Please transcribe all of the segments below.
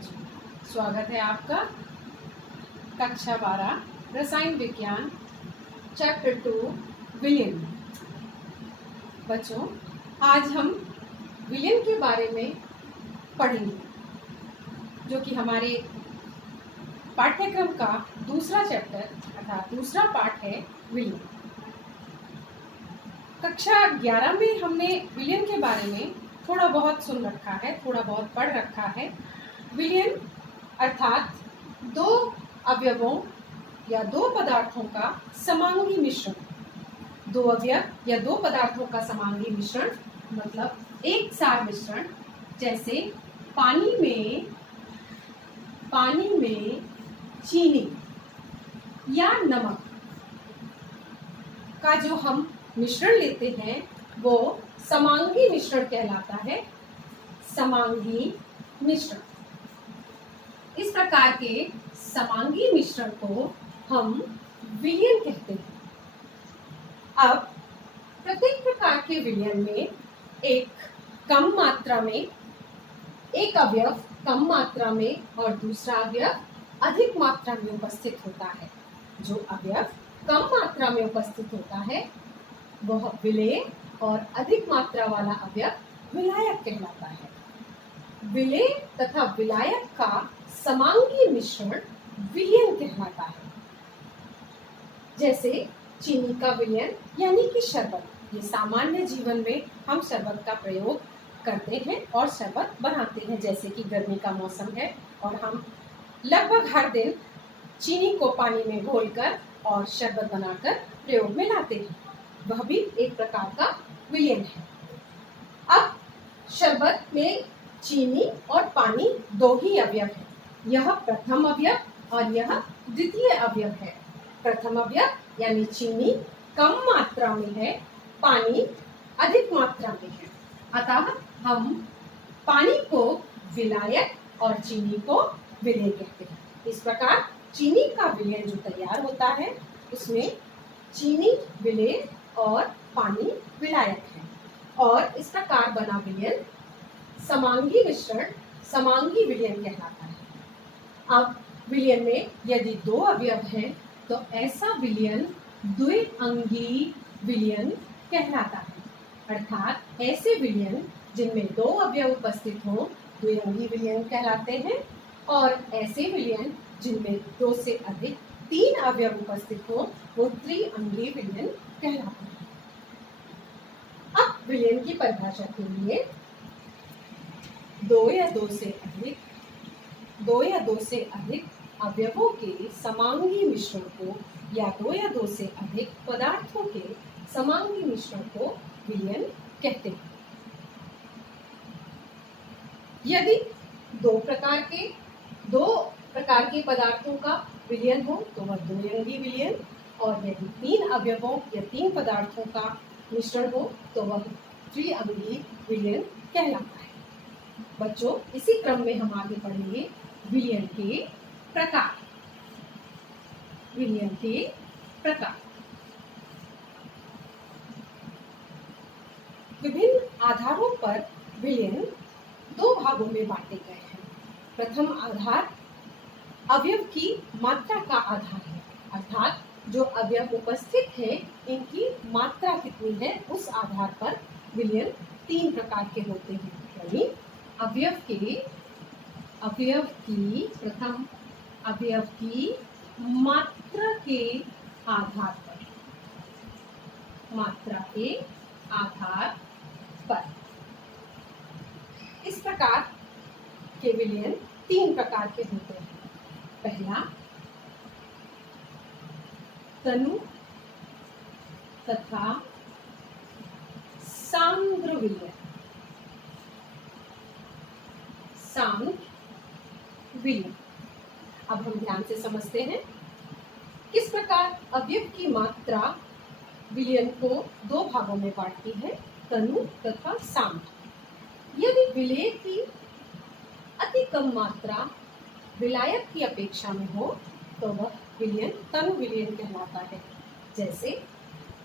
बच्चों, स्वागत है आपका कक्षा 12 रसायन विज्ञान चैप्टर 2 विलयन। बच्चों, आज हम विलयन के बारे में पढ़ेंगे, जो कि हमारे पाठ्यक्रम का दूसरा चैप्टर अर्थात दूसरा पाठ है विलयन। कक्षा 11 में हमने विलयन के बारे में थोड़ा बहुत सुन रखा है, थोड़ा बहुत पढ़ रखा है। विलयन अर्थात दो अवयवों या दो पदार्थों का समांगी मिश्रण। दो अवयव या दो पदार्थों का समांगी मिश्रण मतलब एक सार मिश्रण। जैसे पानी में चीनी या नमक का जो हम मिश्रण लेते हैं वो समांगी मिश्रण कहलाता है। समांगी मिश्रण, इस प्रकार के समांगी मिश्रण को हम विलयन कहते हैं। अब प्रत्येक प्रकार के विलयन में एक अवयव कम मात्रा में और दूसरा अवयव अधिक मात्रा में उपस्थित होता है। जो अवयव कम मात्रा में उपस्थित होता है वह विलेय और अधिक मात्रा वाला अवयव विलायक कहलाता है। विलेय तथा विलायक का समांगी मिश्रण विलयन कहलाता है। जैसे चीनी का विलयन यानी कि शरबत। ये सामान्य जीवन में हम शरबत का प्रयोग करते हैं और शरबत बनाते हैं। जैसे कि गर्मी का मौसम है और हम लगभग हर दिन चीनी को पानी में घोलकर और शरबत बनाकर प्रयोग में लाते हैं। वह भी एक प्रकार का विलयन है। अब शरबत में चीनी और पानी दो ही अवयव है। यह प्रथम अवयव और यह द्वितीय अवयव है। प्रथम अवयव यानी चीनी कम मात्रा में है, पानी अधिक मात्रा में है। अतः हम पानी को विलायक और चीनी को विलेय कहते हैं। इस प्रकार चीनी का विलयन जो तैयार होता है उसमें चीनी विलेय और पानी विलायक है। और इस प्रकार बना विलयन समांगी मिश्रण समांगी विलयन कहलाता है। अब विलयन में यदि दो अवयव हैं तो ऐसा विलयन द्विअंगी विलयन कहलाता है। अर्थात ऐसे विलयन जिनमें दो अवयव उपस्थित हों द्विअंगी विलयन कहलाते हैं, और ऐसे विलयन जिनमें दो से अधिक तीन अवयव उपस्थित हों वो त्रिअंगी विलयन कहलाते हैं। अब विलयन की परिभाषा के लिए दो या दो से अधिक अवयवों के समांगी मिश्रण को या दो या दो से अधिक पदार्थों के समांगी मिश्रण को विलयन कहते हैं। यदि दो प्रकार के पदार्थों का विलयन हो तो वह द्विअंगी विलयन, और यदि तीन अवयवों या तीन पदार्थों का मिश्रण हो तो वह त्रिअंगी विलयन कहलाता है। बच्चों, इसी क्रम में हम आगे पढ़ेंगे विलयन के प्रकार। विलयन के प्रकार विभिन्न आधारों पर विलयन दो भागों में बांटे गए हैं। प्रथम आधार अवयव की मात्रा का आधार है, अर्थात जो अवयव उपस्थित है इनकी मात्रा कितनी है उस आधार पर विलयन तीन प्रकार के होते हैं। यानी प्रथम अवयव की मात्रा के आधार पर इस प्रकार के विलयन तीन प्रकार के होते हैं। पहला तनु तथा सांद्र विलयन। अब हम ध्यान से समझते हैं किस प्रकार अवयव की मात्रा विलयन को दो भागों में बांटती है, तनु तथा सांद्र। यदि विलेय की अति कम मात्रा विलायक की अपेक्षा में हो तो वह विलयन तनु विलयन कहलाता है। जैसे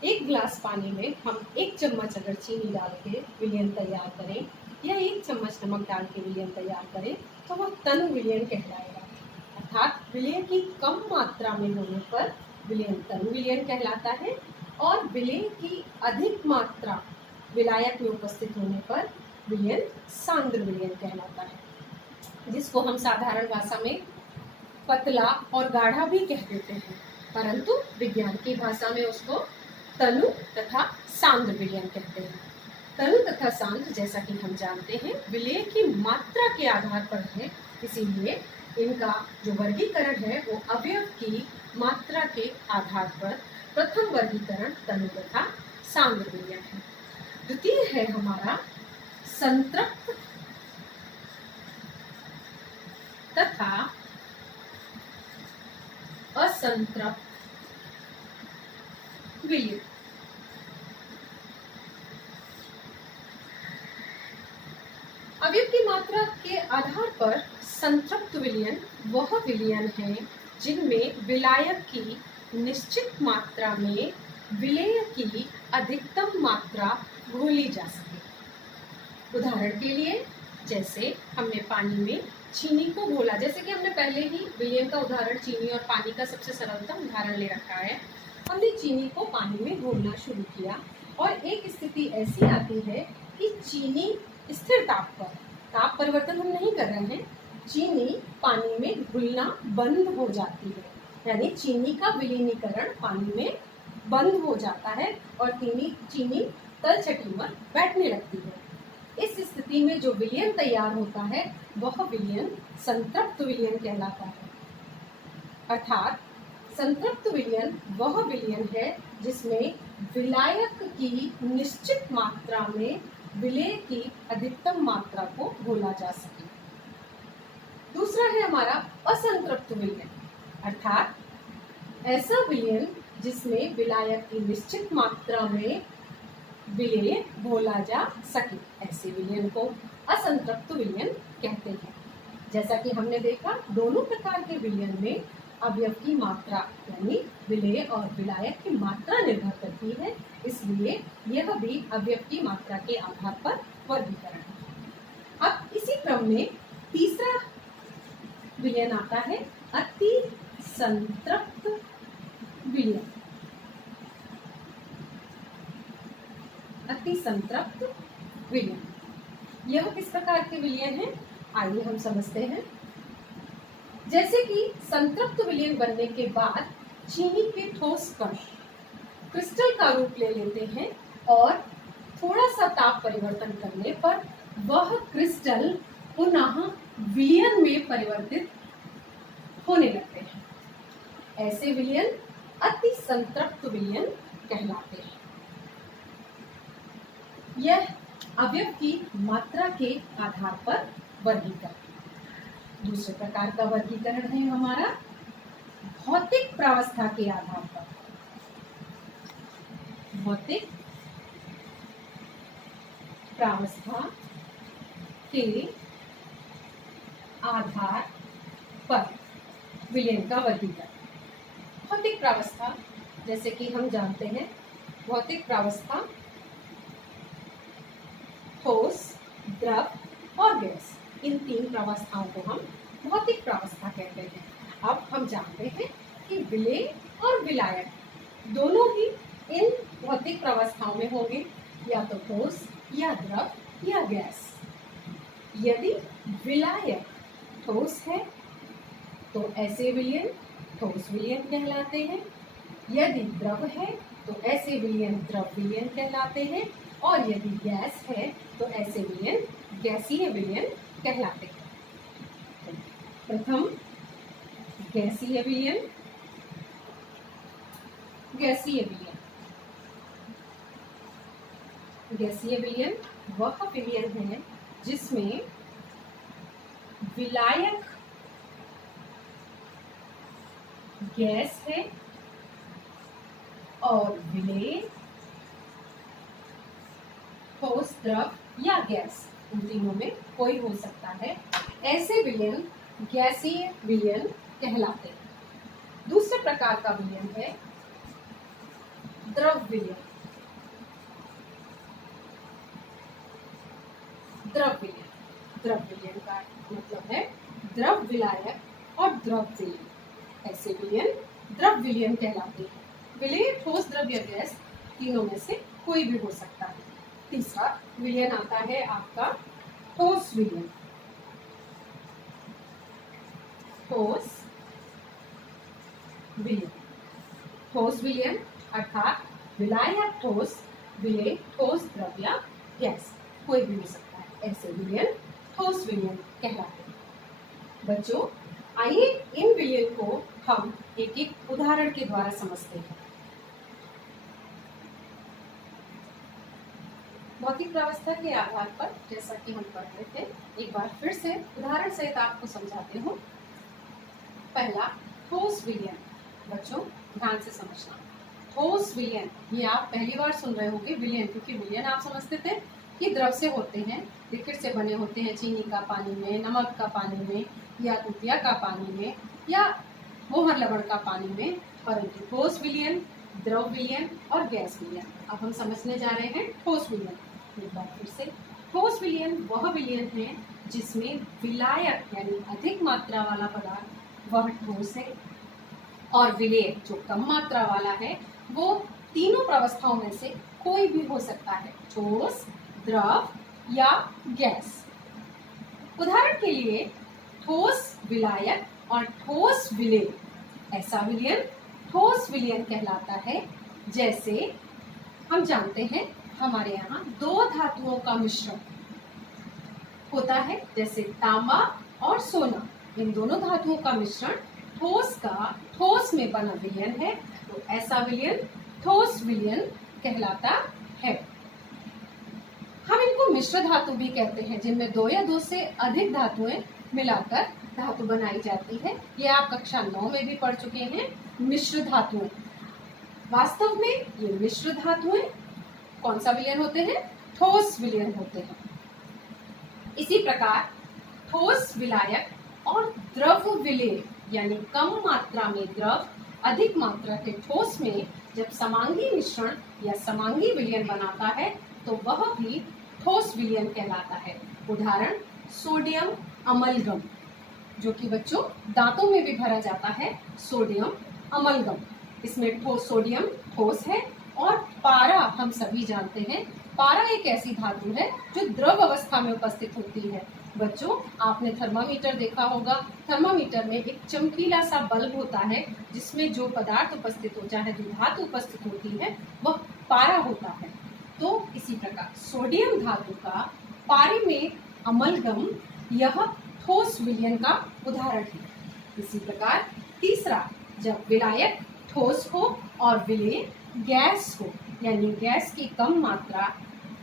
एक गिलास पानी में हम एक चम्मच अगर चीनी डाल के विलयन तैयार करें या एक चम्मच नमक डाल के विलयन तैयार करें तो वह तनु विलयन कहलाएगा। अर्थात विलय की कम मात्रा में होने पर विलयन तनु विलयन कहलाता है और विलय की अधिक मात्रा विलायक में उपस्थित होने पर विलयन सांद्र विलयन कहलाता है, जिसको हम साधारण भाषा में पतला और गाढ़ा भी कह देते हैं, परंतु विज्ञान की भाषा में उसको तनु तथा सांद्र विलयन कहते हैं। तनु तथा सांद्र जैसा कि हम जानते हैं विलय की मात्रा के आधार पर है, इसीलिए इनका जो वर्गीकरण है वो अवयव की मात्रा के आधार पर प्रथम वर्गीकरण तनु तथा सांद्र विलयन है। द्वितीय है हमारा संतृप्त तथा असंतृप्त विलयन। अवयव की मात्रा के आधार पर संतृप्त विलयन वह विलयन है जिनमें विलायक की निश्चित मात्रा में विलेय की अधिकतम मात्रा घोली जा सके। उदाहरण के लिए जैसे हमने पानी में चीनी को घोला, जैसे कि हमने पहले ही विलयन का उदाहरण चीनी और पानी का सबसे सरलतम उदाहरण ले रखा है। हमने चीनी को पानी में घोलना शुरू किया और एक स्थिति ऐसी आती है कि चीनी स्थिर ताप परिवर्तन हम नहीं कर रहे हैं, चीनी पानी में घुलना बंद हो जाती है, यानी चीनी का विलीनीकरण पानी में बंद हो जाता है और चीनी तलछटी पर बैठने लगती है। इस स्थिति में जो विलयन तैयार होता है वह विलयन संतृप्त विलयन कहलाता है। अर्थात संतृप्त विलयन वह विलयन है जिसमें विलायक की निश्चित मात्रा में विलेय की अधिकतम मात्रा को घोला जा सके। दूसरा है हमारा असंतृप्त विलयन, अर्थात ऐसा विलयन जिसमें विलायक की निश्चित मात्रा में विलेय घोला जा सके, ऐसे विलयन को असंतृप्त विलयन कहते हैं। जैसा कि हमने देखा दोनों प्रकार के विलयन में अवयव की मात्रा यानी विलेय और विलायक की मात्रा निर्भर करती है, इसलिए यह भी अवयव की मात्रा के आधार पर वर्गीकरण है। अब इसी क्रम में तीसरा विलयन आता है अति संतृप्त विलयन। अति संतृप्त विलयन यह किस प्रकार के विलयन है, आइए हम समझते हैं। जैसे कि संतृप्त विलयन बनने के बाद चीनी के ठोस कण क्रिस्टल का रूप ले लेते हैं और थोड़ा सा ताप परिवर्तन करने पर वह क्रिस्टल पुनः विलयन में परिवर्तित होने लगते हैं। ऐसे विलयन अति संतृप्त विलयन कहलाते हैं। यह अवयव की मात्रा के आधार पर वर्गीकरण। दूसरे प्रकार का वर्गीकरण है हमारा भौतिक प्रावस्था के आधार पर। भौतिक प्रावस्था के आधार पर विलयन का वर्गीकरण। भौतिक प्रावस्था जैसे कि हम जानते हैं भौतिक प्रावस्था ठोस, द्रव और गैस, इन तीन प्रावस्थाओं को हम भौतिक प्रावस्था कहते हैं। अब हम जानते हैं कि विलेय और विलायक दोनों ही इन भौतिक प्रावस्थाओं में होंगे, या तो ठोस या द्रव या गैस। यदि विलायक ठोस है तो ऐसे विलयन ठोस विलयन कहलाते हैं, यदि द्रव है तो ऐसे विलयन द्रव विलयन कहलाते हैं, और यदि गैस है तो ऐसे विलयन गैसीय विलयन कहलाते हैं। प्रथम गैसीय विलयन। गैसीय विलयन गैसीय विलयन वह विलयन है जिसमें विलायक गैस है और विलेय ठोस, द्रव या गैस, इन तीनों में कोई हो सकता है। ऐसे विलयन गैसीय विलयन कहलाते हैं। दूसरे प्रकार का विलयन है द्रव विलयन। द्रव विलयन द्रव विलयन का मतलब है द्रव विलायक और द्रव विलयन। ऐसे विलयन द्रव विलयन कहलाते हैं। विलय ठोस, द्रव या गैस, तीनों में से कोई भी हो सकता है। तीसरा विलयन आता है आपका ठोस विलयन। ठोस विलयन, ठोस विलयन अर्थात विलायक ठोस, विलय ठोस, द्रव या गैस, कोई भी हो सकता है। ऐसे विलयन ठोस विलयन कहलाते हैं। बच्चों, आइए इन विलयन को हम एक एक उदाहरण के द्वारा समझते हैं। भौतिक प्रावस्था के आधार पर, जैसा कि हम पढ़ रहे थे, एक बार फिर से उदाहरण सहित आपको समझाती हूँ। पहला ठोस विलयन। बच्चों ध्यान से समझना, ठोस विलयन, ये आप पहली बार सुन रहे होंगे विलयन, क्योंकि विलयन आप समझते थे कि द्रव से होते हैं, लिक्विड से बने होते हैं, चीनी का पानी में, नमक का पानी में, या तुतिया का पानी में, या मोहर लवण का पानी में। परंतु ठोस विलयन, द्रव विलयन और गैस विलयन। अब हम समझने जा रहे हैं ठोस विलयन। एक बार फिर से, ठोस विलयन वह विलयन है जिसमें विलायक यानी अधिक मात्रा वाला पदार्थ वह ठोस है, और विलय जो कम मात्रा वाला है वो तीनों प्रावस्थाओं में से कोई भी हो सकता है, ठोस, द्रव या गैस। उदाहरण के लिए ठोस विलायक और ठोस विलय। ऐसा विलयन ठोस विलयन कहलाता है। जैसे हम जानते हैं हमारे यहाँ दो धातुओं का मिश्रण होता है, जैसे तांबा और सोना। इन दोनों धातुओं का मिश्रण ठोस का ठोस में बना विलयन है, तो ऐसा विलयन ठोस विलयन कहलाता है। हम इनको मिश्र धातु भी कहते हैं, जिनमें दो या दो से अधिक धातुएं मिलाकर धातु बनाई जाती है। ये आप कक्षा 9 में भी पढ़ चुके हैं, मिश्र धातुएं। वास्तव में ये मिश्र धातुएं कौन सा विलयन होते हैं? ठोस विलयन होते हैं। इसी प्रकार ठोस विलायक और द्रव विलय यानी कम मात्रा में द्रव, अधिक मात्रा के ठोस में जब समांगी मिश्रण या समांगी विलयन बनाता है तो वह भी ठोस विलयन कहलाता है। उदाहरण सोडियम अमलगम, जो कि बच्चों दांतों में भी भरा जाता है, सोडियम अमलगम। इसमें सोडियम ठोस है, और पारा हम सभी जानते हैं, पारा एक ऐसी धातु है जो द्रव अवस्था में उपस्थित होती है। बच्चों आपने थर्मामीटर देखा होगा, थर्मामीटर में एक चमकीला सा बल्ब होता है जिसमें जो पदार्थ उपस्थित होता है, जो धातु उपस्थित होती है, वह पारा होता है। तो इसी प्रकार सोडियम धातु का पारे में अमलगम यह ठोस विलयन का उदाहरण है। इसी प्रकार तीसरा, जब विलायक ठोस हो और विलय गैस हो, यानी गैस की कम मात्रा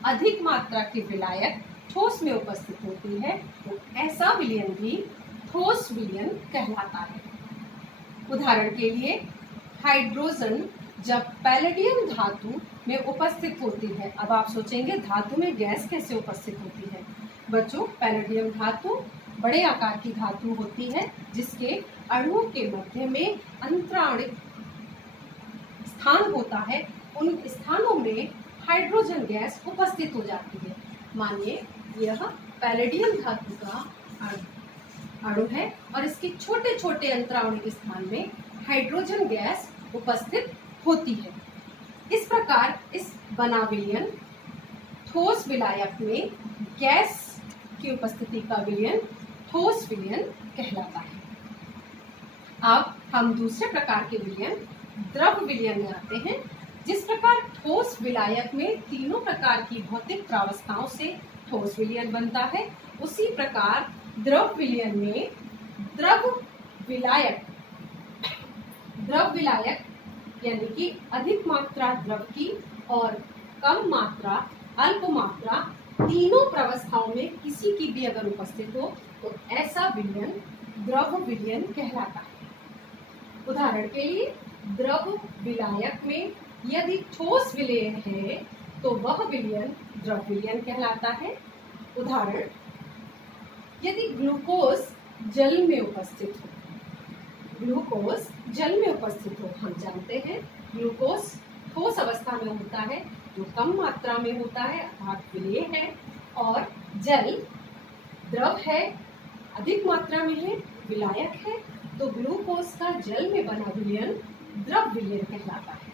अधिक मात्रा के विलायक ठोस में उपस्थित होती है, तो ऐसा विलयन भी ठोस विलयन कहलाता है। उदाहरण के लिए हाइड्रोजन जब पैलेडियम धातु में उपस्थित होती है। अब आप सोचेंगे धातु में गैस कैसे उपस्थित होती है? बच्चों पैलेडियम धातु बड़े आकार की धातु होती है, जिसके अणुओं के मध्य में अंतराणिक स्थान होता है। उन स्थानों में हाइड्रोजन गैस उपस्थित हो जाती है। मानिए यह पैलेडियम धातु का अणु है और इसके छोटे छोटे अंतराणिक स्थान में हाइड्रोजन गैस उपस्थित होती है। इस प्रकार इस बना विलयन ठोस विलायक में गैस की उपस्थिति का विलयन ठोस विलयन कहलाता है। अब हम दूसरे प्रकार के विलयन द्रव विलयन में आते हैं। जिस प्रकार ठोस विलायक में तीनों प्रकार की भौतिक प्रावस्थाओं से ठोस विलयन बनता है, उसी प्रकार द्रव विलयन में द्रव विलायक यानी कि अधिक मात्रा द्रव की और कम मात्रा अल्प मात्रा तीनों प्रावस्थाओं में किसी की भी अगर उपस्थित हो तो ऐसा विलयन द्रव विलयन कहलाता है। उदाहरण के लिए द्रव विलायक में यदि ठोस विलय है तो वह विलयन द्रव विलयन कहलाता है। उदाहरण यदि ग्लूकोज जल में उपस्थित हो, ग्लूकोज जल में उपस्थित हो, हम जानते हैं ग्लूकोज ठोस अवस्था में होता है, जो कम मात्रा में होता है अर्थात विलय है, और जल द्रव है, अधिक मात्रा में है, विलायक है, तो ग्लूकोज का जल में बना विलयन द्रव विलयन कहलाता है।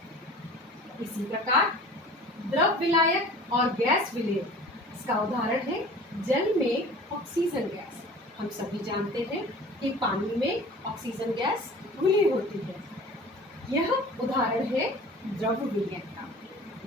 इसी प्रकार द्रव विलायक और गैस विलयन, इसका उदाहरण है जल में ऑक्सीजन गैस। हम सभी जानते हैं कि पानी में ऑक्सीजन गैस घुली होती है। यह उदाहरण है द्रव विलयन का,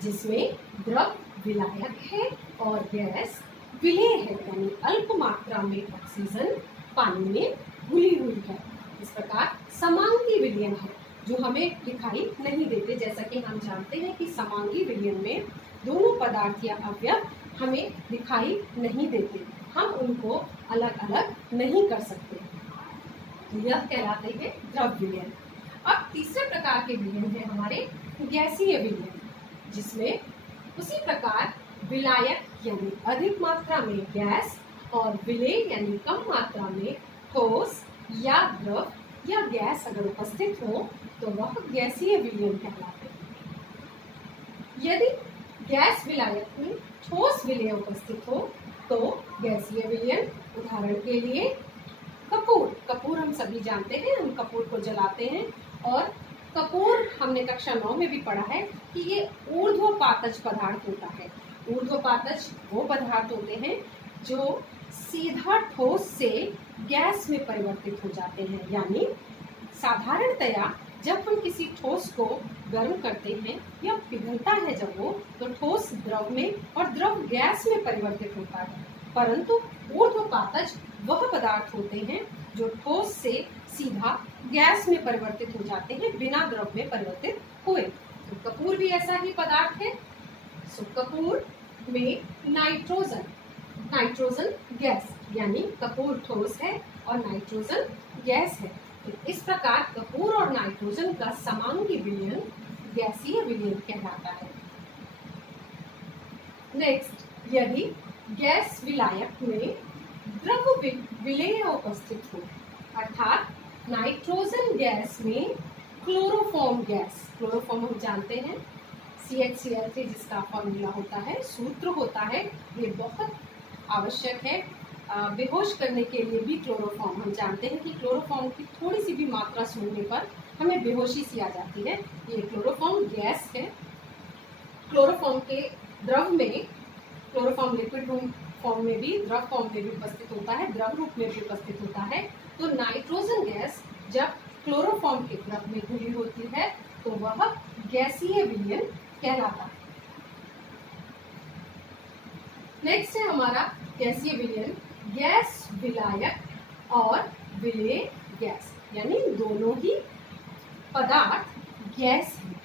जिसमें द्रव विलायक है और गैस विलेय है, यानी अल्प मात्रा में ऑक्सीजन पानी में घुली हुई है। इस प्रकार समांगी विलयन है, जो हमें दिखाई नहीं देते। जैसा कि हम जानते हैं कि समांगी विलयन में दोनों पदार्थ या अवयव हमें दिखाई नहीं देते, हम उनको अलग अलग नहीं कर सकते, तो यह कहलाते हैं द्रव विलयन। अब तीसरे प्रकार के विलयन है हमारे गैसीय विलयन, जिसमें उसी प्रकार विलायक यानी अधिक मात्रा में गैस और विलेय यानी कम मात्रा में ठोस या द्रव या गैस अगर उपस्थित हो तो वह गैसीय विलयन कहलाते हैं। यदि गैस विलायक में ठोस विलेय उपस्थित हो तो गैसीय विलयन, उदाहरण के लिए कपूर। कपूर हम सभी जानते हैं, हम कपूर को जलाते हैं, और कपूर हमने कक्षा 9 में भी पढ़ा है कि ये ऊर्ध्वपातज पदार्थ होता है। ऊर्ध्वपातज वो पदार्थ होते हैं जो सीधा ठोस से गैस में परिवर्तित हो जाते हैं, यानी साधारणतया जब हम किसी ठोस को गर्म करते हैं या पिघलता है जब वो, तो ठोस द्रव में और द्रव गैस में परिवर्तित होता है, परंतु ऊर्ध्वपातज वह पदार्थ होते हैं जो ठोस से सीधा गैस में परिवर्तित हो जाते हैं बिना द्रव में परिवर्तित हुए। तो कपूर भी ऐसा ही पदार्थ है। सो कपूर में नाइट्रोजन गैस, यानी कपूर ठोस है और नाइट्रोजन गैस है। तो इस प्रकार कपूर और नाइट्रोजन का समांगी विलयन गैसीय विलयन कहलाता है। नेक्स्ट, यदि गैस विलायक में द्रव विलेय उपस्थित हो, अर्थात नाइट्रोजन गैस में क्लोरोफॉर्म गैस, क्लोरोफॉर्म हम जानते हैं CHCl3 जिसका फॉर्मूला होता है, सूत्र होता है, ये बहुत आवश्यक है। बेहोश करने के लिए भी क्लोरोफॉर्म, हम जानते हैं कि क्लोरोफॉर्म की थोड़ी सी भी मात्रा सूंघने पर हमें बेहोशी सी आ जाती है, ये क्लोरोफॉर्म गैस है। क्लोरोफॉर्म के द्रव में, क्लोरोफॉर्म लिक्विड फॉर्म में भी, द्रव फॉर्म में भी उपस्थित होता है, द्रव रूप में भी उपस्थित होता है। तो नाइट्रोजन गैस जब क्लोरोफॉर्म के द्रव में घुली होती है तो वह गैसीय विलयन कहलाता है। नेक्स्ट है हमारा गैसीय विलयन गैस विलायक और विलेय गैस, यानी दोनों ही पदार्थ गैस है।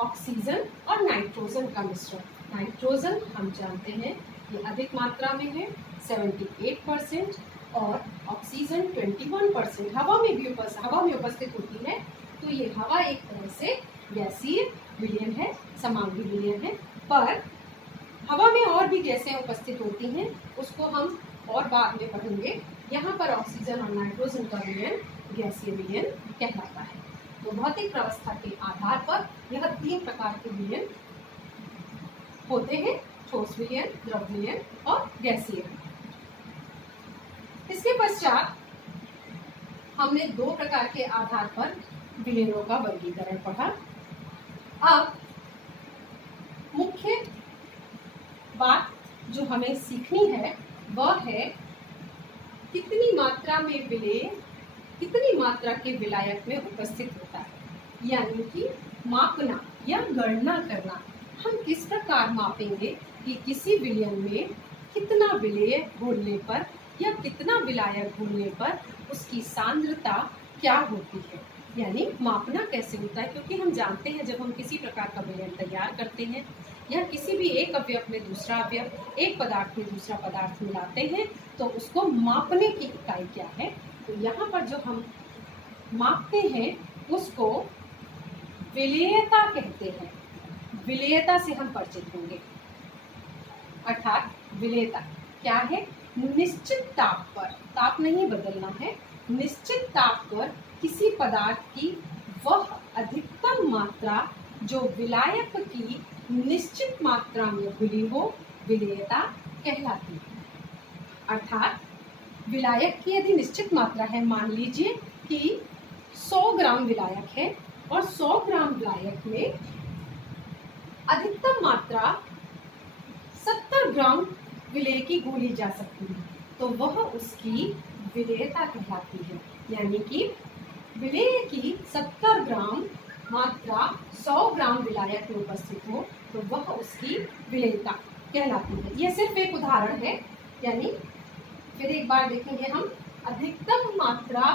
ऑक्सीजन और नाइट्रोजन का मिश्रण। नाइट्रोजन हम जानते हैं ये अधिक मात्रा में है 78%, और ऑक्सीजन 21% हवा में उपस्थित होती है। तो ये हवा एक तरह से गैसीय विलयन है, समांगी विलयन है। पर हवा में और भी गैसें उपस्थित होती हैं, उसको हम और बाद में पढ़ेंगे। यहाँ पर ऑक्सीजन और नाइट्रोजन का विलयन गैसीय विलयन कहलाता है। तो भौतिक व्यवस्था के आधार पर यह 3 प्रकार के विलयन होते हैं, ठोस विलयन, द्रव विलयन और गैसीय। इसके पश्चात हमने 2 प्रकार के आधार पर विलयनों का वर्गीकरण पढ़ा। अब मुख्य बात जो हमें सीखनी है वह है कितनी मात्रा में विलेय कितनी मात्रा के विलायक में उपस्थित होता है, यानी कि मापना या गणना करना। हम किस प्रकार मापेंगे कि किसी विलयन में कितना विलेय घोलने पर या कितना विलायक घोलने पर उसकी सांद्रता क्या होती है, यानी मापना कैसे होता है। क्योंकि हम जानते हैं जब हम किसी प्रकार का विलयन तैयार करते हैं या किसी भी एक अवयव में दूसरा अवयव, एक पदार्थ में दूसरा पदार्थ मिलाते हैं तो उसको मापने की इकाई क्या है। तो यहाँ पर जो हम मापते हैं उसको विलेयता कहते हैं। विलेयता से हम परिचित होंगे। अर्थात विलेयता क्या है? निश्चित ताप पर, ताप नहीं बदलना है, निश्चित ताप पर किसी पदार्थ की वह अधिकतम मात्रा जो विलायक की निश्चित मात्रा में घुली हो, विलेयता कहलाती है। अर्थात विलायक की यदि निश्चित मात्रा है, मान लीजिए कि 100 ग्राम विलायक है और 100 ग्राम विलायक में अधिकतम मात्रा 70 ग्राम विलेय की घोली जा सकती है, तो वह उसकी विलेयता कहलाती है। यानी कि विलेय की 70 ग्राम मात्रा 100 ग्राम विलायक में उपस्थित हो तो वह उसकी विलेयता कहलाती है। यह सिर्फ एक उदाहरण है, यानी फिर एक बार देखेंगे हम, अधिकतम मात्रा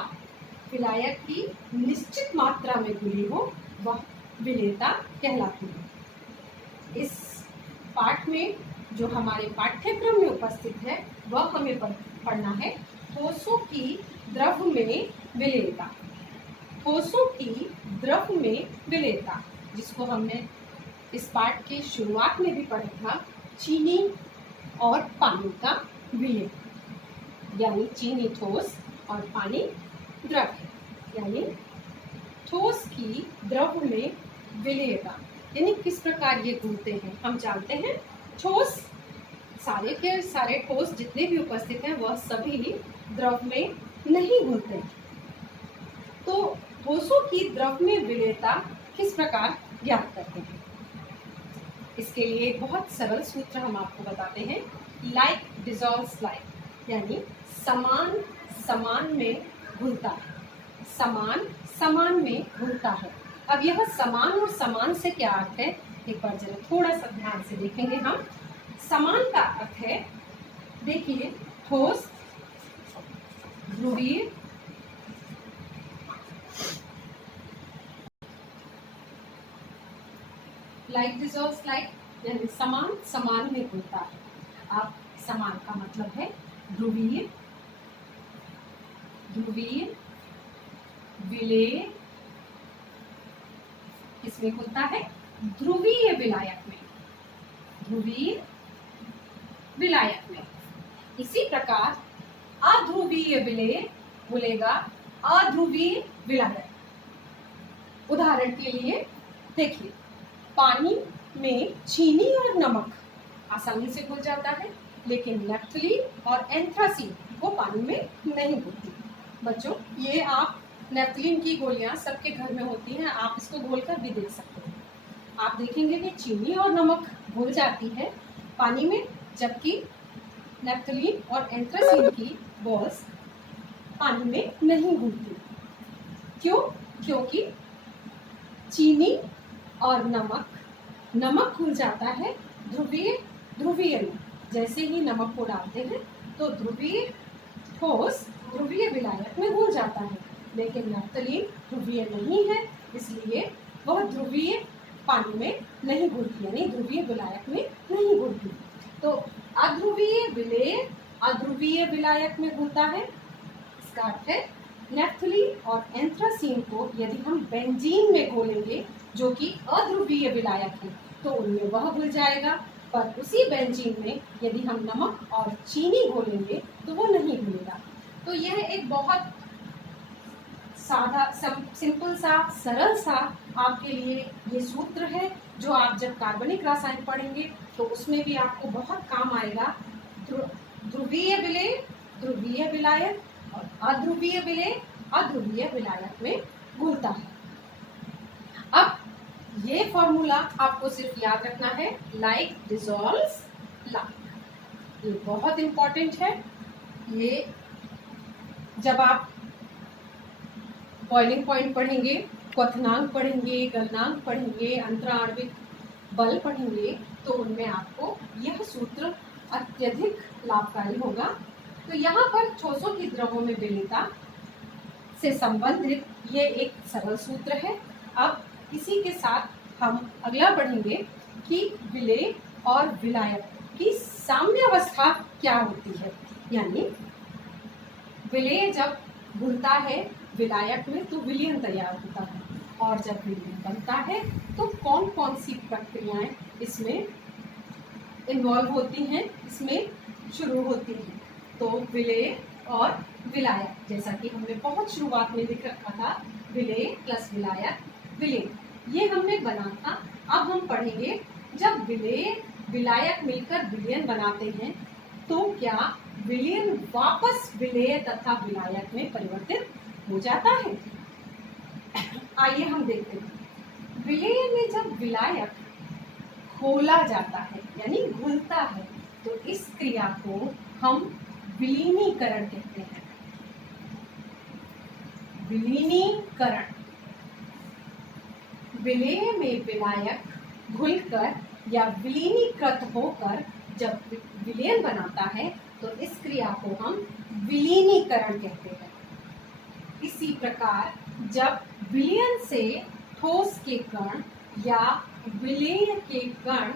विलायक की निश्चित मात्रा में घुली हो वह विलेयता कहलाती है। इस पाठ में जो हमारे पाठ्यक्रम में उपस्थित है वह हमें पढ़ना है ठोसों की द्रव में विलेयता। ठोसों की द्रव में विलेयता, जिसको हमने इस पाठ के शुरुआत में भी पढ़ा था, चीनी और पानी का विलय, यानी चीनी ठोस और पानी द्रव है। यानी ठोस की द्रव में विलेयता, यानी किस प्रकार ये घूमते हैं। हम जानते हैं ठोस, सारे के सारे ठोस जितने भी उपस्थित हैं वह सभी द्रव में नहीं घुलते। तो ठोसों की द्रव में विलेयता किस प्रकार ज्ञात करते हैं, इसके लिए एक बहुत सरल सूत्र हम आपको बताते हैं, लाइक डिसॉल्व्स लाइक, यानी समान समान में घुलता है, समान समान में घुलता है। अब यह समान और समान से क्या अर्थ है, एक बार जरा थोड़ा सा ध्यान से देखेंगे हम। समान का अर्थ है, देखिए, ठोस, ध्रुवीय, लाइक डिसॉल्व्स लाइक, यानी समान समान में घुलता है। आप समान का मतलब है ध्रुवीय, ध्रुवीय, विलेय, किसमें घुलता है, ध्रुवीय विलायक में, ध्रुवीय विलायक में। इसी प्रकार अध्रुवीय विलेय घुलेगा अध्रुवीय विलायक। उदाहरण के लिए देखिए, पानी में चीनी और नमक आसानी से घुल जाता है, लेकिन नेफ्थलीन और एंथ्रासीन वो पानी में नहीं घुलती। बच्चों, ये आप नेफ्थलीन की गोलियां सबके घर में होती हैं, आप इसको घोलकर भी देख सकते हैं। आप देखेंगे कि चीनी और नमक घुल जाती है पानी में, जबकि नेफ्थलीन और एंथ्रासीन की बॉल्स पानी में नहीं घुलती। क्यों? क्योंकि चीनी और नमक घुल जाता है ध्रुवीय में। जैसे ही नमक को डालते हैं तो ध्रुवीय ठोस ध्रुवीय विलायक में घुल जाता है, लेकिन नेफ्थलीन ध्रुवीय नहीं है, इसलिए वह ध्रुवीय पानी में नहीं घुलती, यानी ध्रुवीय विलायक में नहीं घुलती। तो अध्रुवीय विलेय अध्रुवीय विलायक में घुलता है। इसका अर्थ है नेफ्थलीन और एंथ्रासीन को यदि हम बेंजीन में घोलेंगे, जो कि अध्रुवीय विलायक है, तो उनमें वह घुल जाएगा, पर उसी बेंजीन में यदि हम नमक और चीनी घोलेंगे तो वो नहीं घुलेगा। तो यह एक बहुत सादा सिंपल सा सरल सा आपके लिए ये सूत्र है, जो आप जब कार्बनिक रसायन पढ़ेंगे तो उसमें भी आपको बहुत काम आएगा। ध्रुवीय विलेय ध्रुवीय विलायक और अध्रुवीय विलेय अध्रुवीय विलायक में घुलता है। अब ये फॉर्मूला आपको सिर्फ याद रखना है, लाइक डिसॉल्व्स लाइक, ये बहुत इंपॉर्टेंट है। ये जब आप बॉइलिंग पॉइंट पढ़ेंगे, क्वथनांक पढ़ेंगे, गलनांक पढ़ेंगे, अंतराण्विक बल पढ़ेंगे, तो उनमें आपको यह सूत्र अत्यधिक लाभकारी होगा। तो यहाँ पर ठोसों की द्रवों में विलेयता से संबंधित ये एक सरल सूत्र है। अब इसी के साथ हम अगला पढ़ेंगे कि विलेय और विलायक की साम्यावस्था क्या होती है, यानी विलेय जब घुलता है विलायक में तो विलयन तैयार होता है, और जब विलयन बनता है तो कौन कौन सी प्रक्रियाएं इसमें इन्वॉल्व होती हैं, इसमें शुरू होती हैं। तो विलेय और विलायक, जैसा कि हमने बहुत शुरुआत में लिख रखा था, विलेय प्लस विलायक विलेय, ये हमने बना था। अब हम पढ़ेंगे जब विलेय विलायक मिलकर विलयन बनाते हैं तो क्या विलयन वापस विलेय तथा विलायक में परिवर्तित हो जाता है। आइए हम देखते हैं। विलेय में जब विलायक घोला जाता है यानी घुलता है तो इस क्रिया को हम विलीनीकरण कहते हैं। विलीनीकरण, विलेय में विलायक घुलकर या विलीनीकृत होकर जब विलयन बनाता है तो इस क्रिया को हम विलीनीकरण कहते हैं। इसी प्रकार जब विलयन से ठोस के कण या विलेय के कण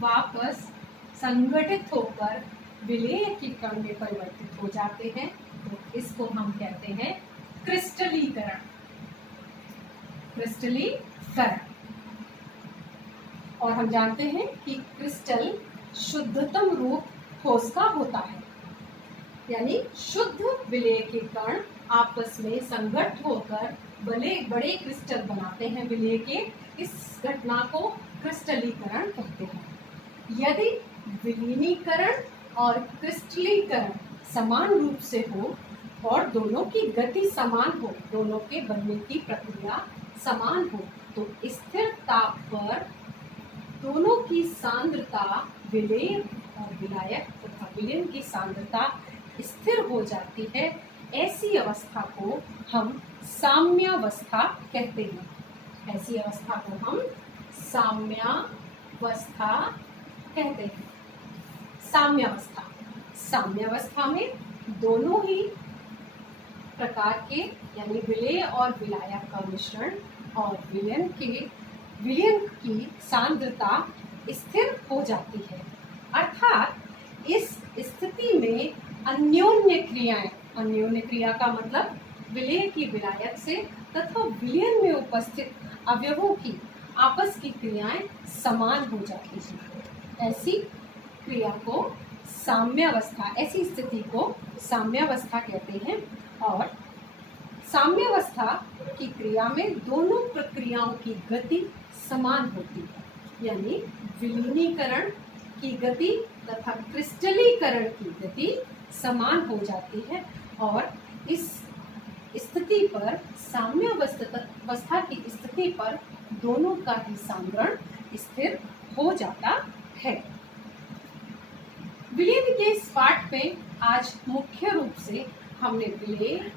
वापस संगठित होकर विलेय के कण में परिवर्तित हो जाते हैं तो इसको हम कहते हैं क्रिस्टलीकरण। क्रिस्टलीकरण, और हम जानते हैं कि क्रिस्टल शुद्धतम रूप ठोस का होता है, यानी शुद्ध विलेय के कण आपस में संगठित होकर बड़े क्रिस्टल बनाते हैं विलेय के। इस घटना को क्रिस्टलीकरण कहते हैं। यदि विलीनीकरण और क्रिस्टलीकरण समान रूप से हो और दोनों की गति समान हो, दोनों के बनने की प्रक्रिया समान हो तो स्थिर ताप पर दोनों की सांद्रता, विलेय और विलायक तथा विलयन की सांद्रता स्थिर हो जाती है। ऐसी अवस्था को हम साम्यावस्था कहते हैं। ऐसी अवस्था को हम साम्यावस्था कहते हैं। साम्यावस्था, साम्यावस्था में दोनों ही प्रकार के यानी विलेय और विलायक का मिश्रण और विलयन की सांद्रता स्थिर हो जाती है। अर्थात इस स्थिति में अन्योन्य क्रियाएं, अन्योन्य क्रिया का मतलब विलेय की विलायक से तथा विलयन में उपस्थित अवयवों की आपस की क्रियाएं समान हो जाती हैं। ऐसी क्रिया को साम्यावस्था, ऐसी स्थिति को साम्यावस्था कहते हैं। और साम्यावस्था की क्रिया में दोनों प्रक्रियाओं की गति समान होती है, यानी विलीनीकरण की गति तथा क्रिस्टलीकरण की गति समान हो जाती है और इस स्थिति पर, साम्यावस्था की स्थिति पर दोनों का ही सांद्रण स्थिर हो जाता है। विलयन के इस पाठ में आज मुख्य रूप से हमने विलेय,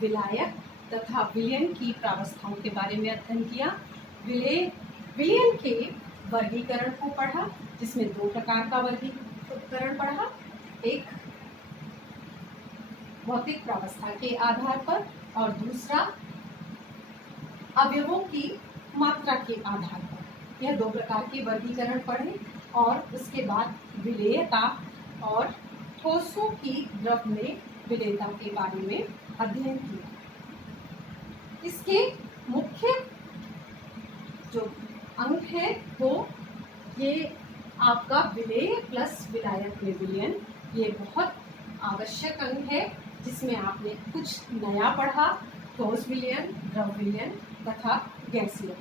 विलायक तथा विलयन की प्रावस्थाओं के बारे में अध्ययन किया। विलयन के वर्गीकरण को पढ़ा, जिसमें दो प्रकार का वर्गीकरण पढ़ा, एक भौतिक प्रावस्था के आधार पर और दूसरा अवयवों की मात्रा के आधार पर। यह दो प्रकार के वर्गीकरण पढ़े और उसके बाद विलेयता और ठोसों की द्रव में विलेयता के बारे में अध्ययन किया। इसके मुख्य जो अंग है वो ये आपका विलेय प्लस विलायक में विलयन, ये बहुत आवश्यक अंग है जिसमें आपने कुछ नया पढ़ा, ठोस विलयन, द्रव विलयन तथा गैसीय।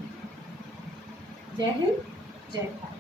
जय हिंद, जय भारत।